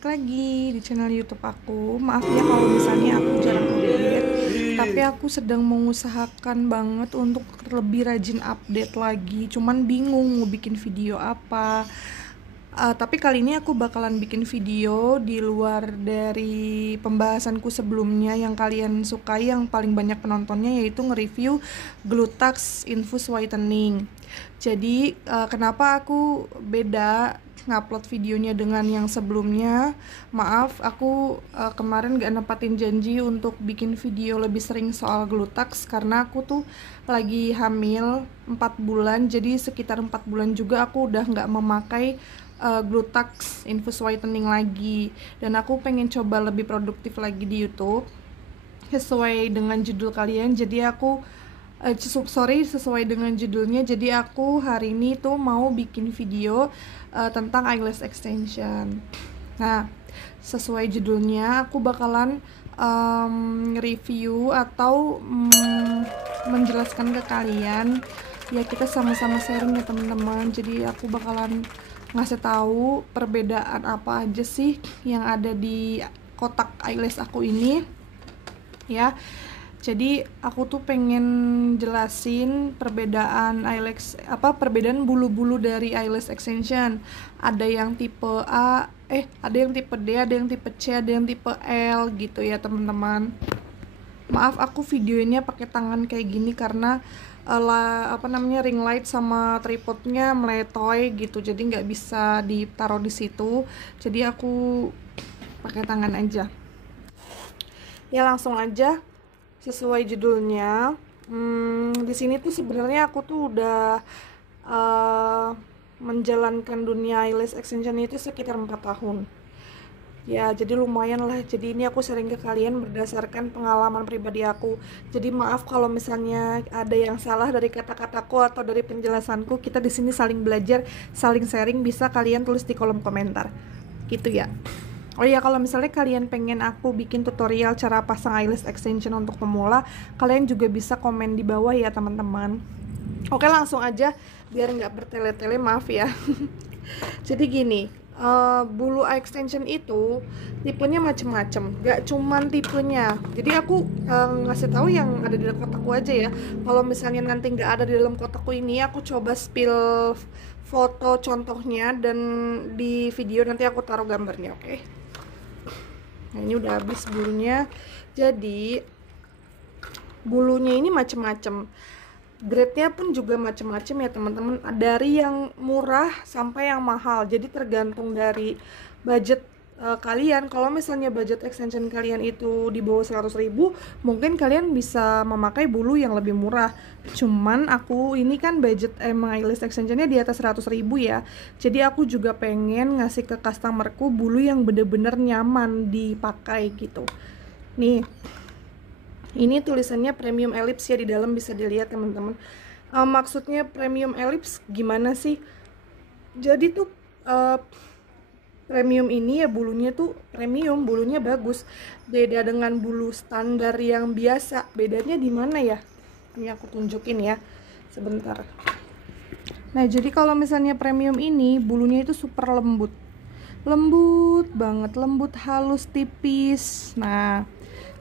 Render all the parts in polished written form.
balik lagi di channel YouTube aku. Maaf ya kalau misalnya aku jarang update, tapi aku sedang mengusahakan banget untuk lebih rajin update lagi. Cuman bingung mau bikin video apa. Tapi kali ini aku bakalan bikin video di luar dari pembahasanku sebelumnya yang kalian sukai, yang paling banyak penontonnya, yaitu nge-review Glutax Infus Whitening. Jadi kenapa aku beda ngupload videonya dengan yang sebelumnya? Maaf, aku kemarin gak nepatin janji untuk bikin video lebih sering soal Glutax karena aku tuh lagi hamil 4 bulan. Jadi sekitar 4 bulan juga aku udah gak memakai Glutax Infus Whitening lagi, dan aku pengen coba lebih produktif lagi di YouTube sesuai dengan judul kalian. Jadi aku sesuai dengan judulnya. Jadi aku hari ini tuh mau bikin video tentang eyelash extension. Nah, sesuai judulnya aku bakalan review atau menjelaskan ke kalian ya, kita sama-sama sharing ya teman-teman. Jadi aku bakalan ngasih tahu perbedaan apa aja sih yang ada di kotak eyelash aku ini ya. Jadi aku tuh pengen jelasin perbedaan perbedaan bulu-bulu dari eyelash extension. Ada yang tipe A, ada yang tipe D, ada yang tipe C, ada yang tipe L gitu ya teman-teman. Maaf aku videonya pakai tangan kayak gini karena ring light sama tripodnya meletoy gitu, jadi nggak bisa ditaruh di situ. Jadi aku pakai tangan aja. Ya langsung aja sesuai judulnya. Di sini tuh sebenarnya aku tuh udah menjalankan dunia eyelash extension itu sekitar 4 tahun. Ya, jadi lumayan lah. Jadi ini aku sharing ke kalian berdasarkan pengalaman pribadi aku. Jadi maaf kalau misalnya ada yang salah dari kata-kataku atau dari penjelasanku. Kita di sini saling belajar, saling sharing. Bisa kalian tulis di kolom komentar. Gitu ya. Oh ya, kalau misalnya kalian pengen aku bikin tutorial cara pasang eyelash extension untuk pemula, kalian juga bisa komen di bawah ya teman-teman. Oke, langsung aja biar nggak bertele-tele, maaf ya. Jadi gini, bulu eye extension itu tipenya macem-macem, gak cuman tipenya. Jadi aku ngasih tahu yang ada di dalam kotakku aja ya. Kalau misalnya nanti nggak ada di dalam kotakku ini, aku coba spill foto contohnya dan di video nanti aku taruh gambarnya, oke? Nah, ini udah habis bulunya. Jadi bulunya ini macem-macem, grade-nya pun juga macam-macam ya teman-teman, dari yang murah sampai yang mahal. Jadi tergantung dari budget kalian. Kalau misalnya budget extension kalian itu di bawah 100.000, mungkin kalian bisa memakai bulu yang lebih murah. Cuman aku ini kan budget eyelash extensionnya di atas 100.000 ya. Jadi aku juga pengen ngasih ke customerku bulu yang bener-bener nyaman dipakai gitu. Nih, ini tulisannya premium ellipse ya, di dalam bisa dilihat teman-teman. Maksudnya premium ellipse gimana sih? Jadi tuh premium ini ya bulunya tuh premium, bulunya bagus. Beda dengan bulu standar yang biasa. Bedanya di mana ya? Ini aku tunjukin ya. Sebentar. Nah, jadi kalau misalnya premium ini bulunya itu super lembut. Lembut banget, lembut, halus, tipis. Nah,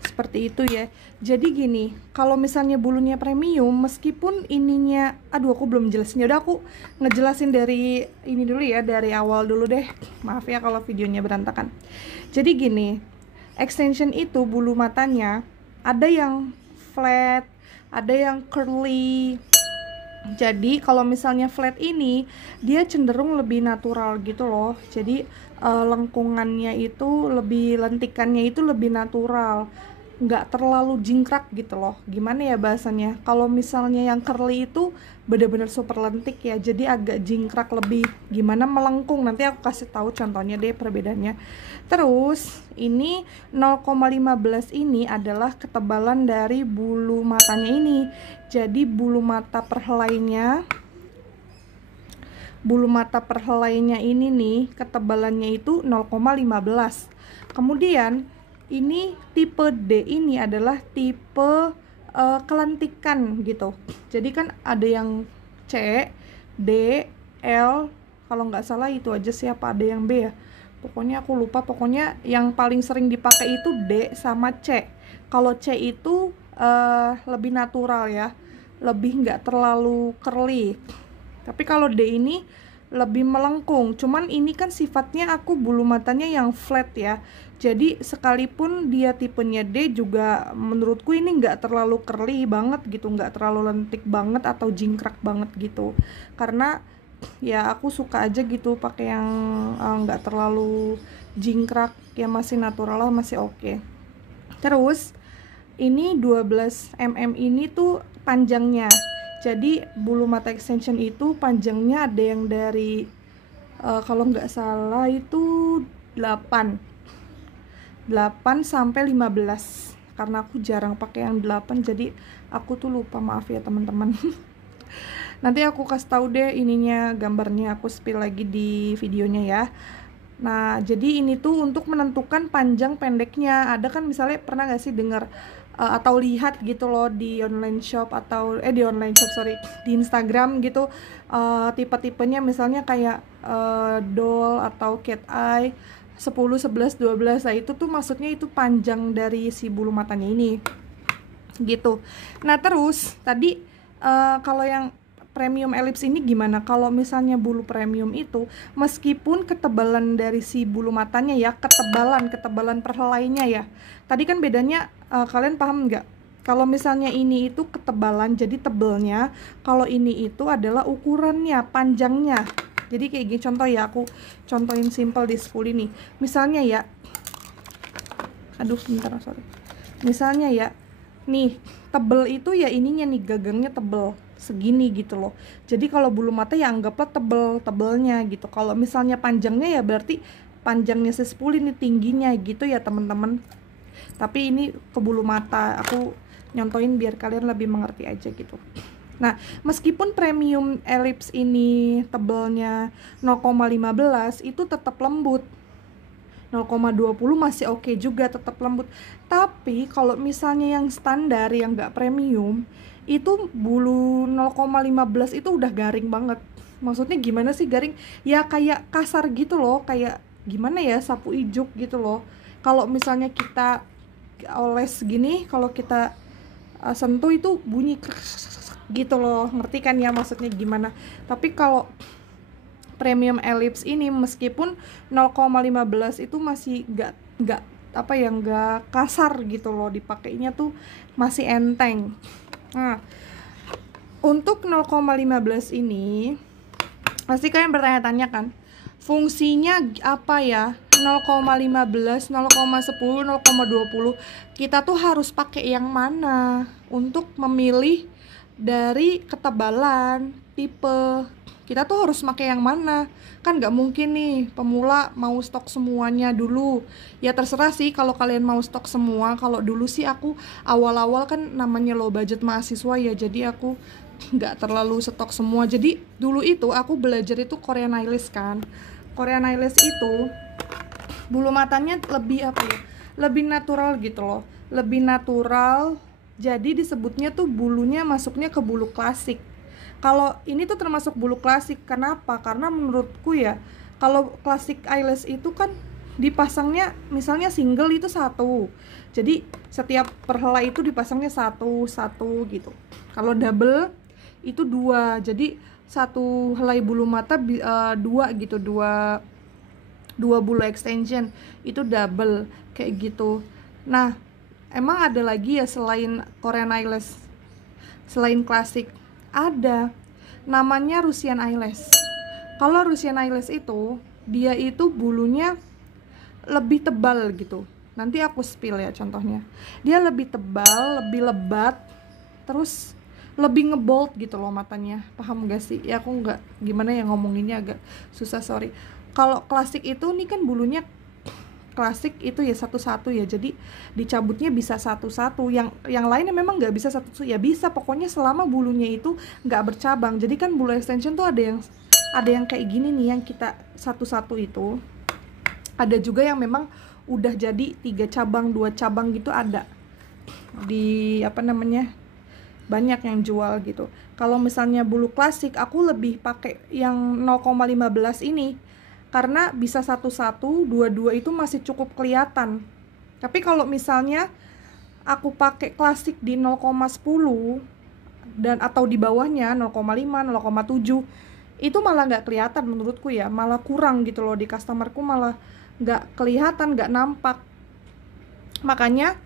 seperti itu ya. Jadi gini, kalau misalnya bulunya premium, meskipun ininya, aku belum jelasin. Udah aku ngejelasin dari ini dulu ya, dari awal dulu deh. Maaf ya kalau videonya berantakan. Jadi gini, extension itu bulu matanya ada yang flat, ada yang curly. Jadi kalau misalnya flat ini dia cenderung lebih natural gitu loh. Jadi lengkungannya itu lebih, lentikannya itu lebih natural, nggak terlalu jingkrak gitu loh. Gimana ya bahasanya, kalau misalnya yang curly itu bener-bener super lentik ya, jadi agak jingkrak, lebih gimana, melengkung. Nanti aku kasih tahu contohnya deh perbedaannya. Terus ini 0,15 ini adalah ketebalan dari bulu matanya ini. Jadi bulu mata perhelainya ini nih ketebalannya itu 0,15. Kemudian ini tipe D ini adalah tipe kelentikan gitu. Jadi kan ada yang C, D, L, kalau nggak salah itu aja sih, apa ada yang B ya? Pokoknya aku lupa, pokoknya yang paling sering dipakai itu D sama C. Kalau C itu lebih natural ya, lebih nggak terlalu curly. Tapi kalau D ini lebih melengkung. Cuman ini kan sifatnya aku bulu matanya yang flat ya. Jadi sekalipun dia tipenya D juga menurutku ini nggak terlalu curly banget gitu, nggak terlalu lentik banget atau jingkrak banget gitu. Karena ya aku suka aja gitu pakai yang nggak terlalu jingkrak, ya masih natural lah, masih oke. Terus ini 12 mm ini tuh panjangnya. Jadi bulu mata extension itu panjangnya ada yang dari kalau nggak salah itu 8 sampai 15. Karena aku jarang pakai yang 8, jadi aku tuh lupa, maaf ya teman-teman. Nanti aku kasih tahu deh ininya, gambarnya aku spill lagi di videonya ya. Nah, jadi ini tuh untuk menentukan panjang pendeknya. Ada kan misalnya pernah gak sih dengar atau lihat gitu loh di online shop atau di online shop sorry, di Instagram gitu, tipe-tipenya misalnya kayak doll atau cat eye 10, 11, 12. Nah, itu tuh maksudnya itu panjang dari si bulu matanya ini. Gitu. Nah, terus tadi kalau yang premium ellipse ini gimana? Kalau misalnya bulu premium itu meskipun ketebalan dari si bulu matanya ya, ketebalan perhelainya ya. Tadi kan bedanya kalian paham nggak? Kalau misalnya ini itu ketebalan jadi tebelnya, kalau ini itu adalah ukurannya, panjangnya. Jadi kayak gini contoh ya, aku contohin simple di spool ini. Misalnya ya, aduh sebentar sorry. Misalnya ya, nih tebel itu ya ininya nih, gagangnya tebel segini gitu loh. Jadi kalau bulu mata ya anggaplah tebelnya gitu. Kalau misalnya panjangnya ya berarti panjangnya si spool ini tingginya gitu ya teman-teman. Tapi ini ke bulu mata, aku nyontoin biar kalian lebih mengerti aja gitu. Nah, meskipun premium ellipse ini tebelnya 0,15 itu tetap lembut. 0,20 masih oke juga, tetap lembut. Tapi kalau misalnya yang standar yang nggak premium itu bulu 0,15 itu udah garing banget. Maksudnya gimana sih garing? Ya kayak kasar gitu loh, kayak gimana ya, sapu ijuk gitu loh. Kalau misalnya kita oles gini, kalau kita sentuh itu bunyi gitu loh, ngerti kan ya maksudnya gimana. Tapi kalau premium ellipse ini meskipun 0,15 itu masih nggak apa ya, nggak kasar gitu loh, dipakainya tuh masih enteng. Nah, untuk 0,15 ini pasti kalian bertanya-tanya kan, fungsinya apa ya? 0,15, 0,10, 0,20 kita tuh harus pakai yang mana untuk memilih dari ketebalan, tipe. Kita tuh harus pakai yang mana? Kan nggak mungkin nih pemula mau stok semuanya dulu. Ya terserah sih kalau kalian mau stok semua. Kalau dulu sih aku awal-awal kan namanya low budget mahasiswa ya, jadi aku nggak terlalu stok semua. Jadi dulu itu aku belajar itu Korean eyelash kan. Korean eyelash itu bulu matanya lebih apa ya, lebih natural gitu loh, lebih natural. Jadi disebutnya tuh bulunya masuknya ke bulu klasik. Kalau ini tuh termasuk bulu klasik. Kenapa? Karena menurutku ya, kalau klasik eyelash itu kan dipasangnya misalnya single itu satu, jadi setiap perhelai itu dipasangnya satu gitu. Kalau double itu dua, jadi satu helai bulu mata dua gitu, dua bulu extension itu double kayak gitu. Nah, emang ada lagi ya selain Korean eyelash, selain klasik? Ada, namanya Russian eyelash. Kalau Russian eyelash itu dia itu bulunya lebih tebal gitu. Nanti aku spill ya contohnya. Dia lebih tebal, lebih lebat, terus lebih ngebold gitu loh matanya. Paham gak sih? Ya aku nggak, gimana ya ngomonginnya agak susah, sorry. Kalau klasik itu nih kan bulunya klasik itu ya satu-satu ya, jadi dicabutnya bisa satu-satu. Yang lainnya memang nggak bisa satu, ya bisa pokoknya selama bulunya itu nggak bercabang. Jadi kan bulu extension tuh ada yang kayak gini nih, yang kita satu-satu itu. Ada juga yang memang udah jadi 3 cabang 2 cabang gitu, ada di apa namanya, banyak yang jual gitu. Kalau misalnya bulu klasik aku lebih pakai yang 0,15 ini. karena bisa satu-satu, dua-dua itu masih cukup kelihatan. Tapi kalau misalnya aku pakai klasik di 0,10 dan atau di bawahnya 0,5, 0,7, itu malah nggak kelihatan menurutku ya, malah kurang gitu loh, di customerku malah nggak kelihatan, nggak nampak. Makanya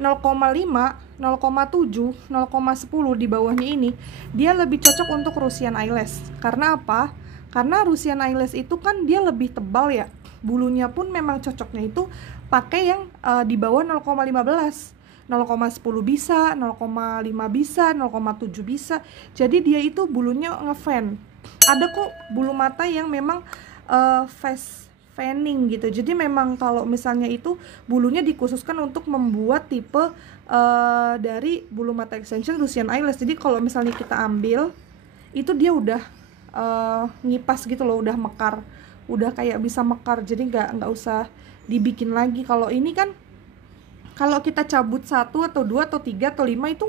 0,5, 0,7, 0,10 di bawahnya ini dia lebih cocok untuk Russian eyelash. Karena apa? Karena Russian eyelash itu kan dia lebih tebal ya, bulunya pun memang cocoknya itu pakai yang di bawah 0,15, 0,10 bisa, 0,5 bisa, 0,7 bisa. Jadi dia itu bulunya ngefan. Ada kok bulu mata yang memang face fanning gitu. Jadi memang kalau misalnya itu bulunya dikhususkan untuk membuat tipe dari bulu mata extension Russian eyelash. Jadi kalau misalnya kita ambil itu dia udah ngipas gitu loh, udah mekar, udah kayak bisa mekar. Jadi nggak usah dibikin lagi. Kalau ini kan kalau kita cabut 1 atau 2 atau 3 atau 5 itu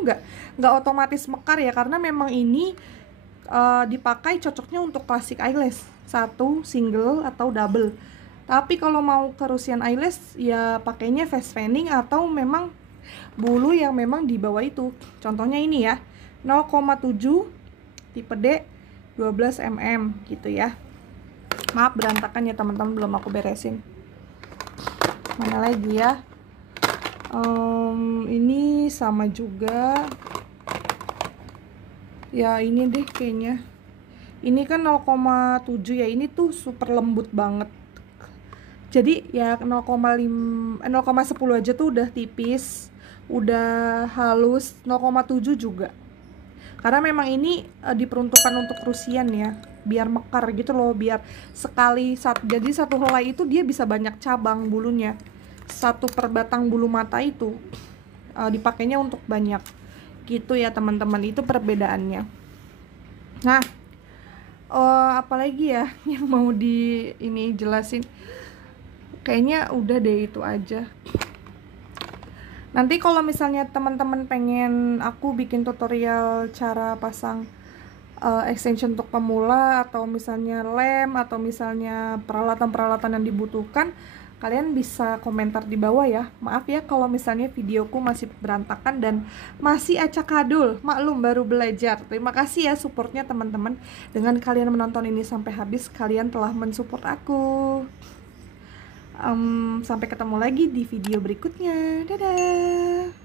nggak otomatis mekar ya, karena memang ini dipakai cocoknya untuk classic eyelash, 1 single atau double. Tapi kalau mau ke Russian eyelash ya pakainya face fanning atau memang bulu yang memang di bawah itu. Contohnya ini ya, 0,7 tipe D 12 mm gitu ya. Maaf berantakan ya teman-teman, belum aku beresin. Mana lagi ya? Ini sama juga. Ya ini deh kayaknya. Ini kan 0,7 ya, ini tuh super lembut banget. Jadi ya 0,10 aja tuh udah tipis, udah halus. 0,7 juga. Karena memang ini diperuntukkan untuk Russian ya, biar mekar gitu loh, biar jadi satu helai itu dia bisa banyak cabang bulunya. Satu per batang bulu mata itu dipakainya untuk banyak gitu ya teman-teman, itu perbedaannya. Nah, apalagi ya yang mau ini jelasin, kayaknya udah deh itu aja. Nanti kalau misalnya teman-teman pengen aku bikin tutorial cara pasang extension untuk pemula, atau misalnya lem, atau misalnya peralatan-peralatan yang dibutuhkan, kalian bisa komentar di bawah ya. Maaf ya kalau misalnya videoku masih berantakan dan masih acak-adul, maklum baru belajar. Terima kasih ya supportnya teman-teman. Dengan kalian menonton ini sampai habis, kalian telah mensupport aku. Sampai ketemu lagi di video berikutnya. Dadah.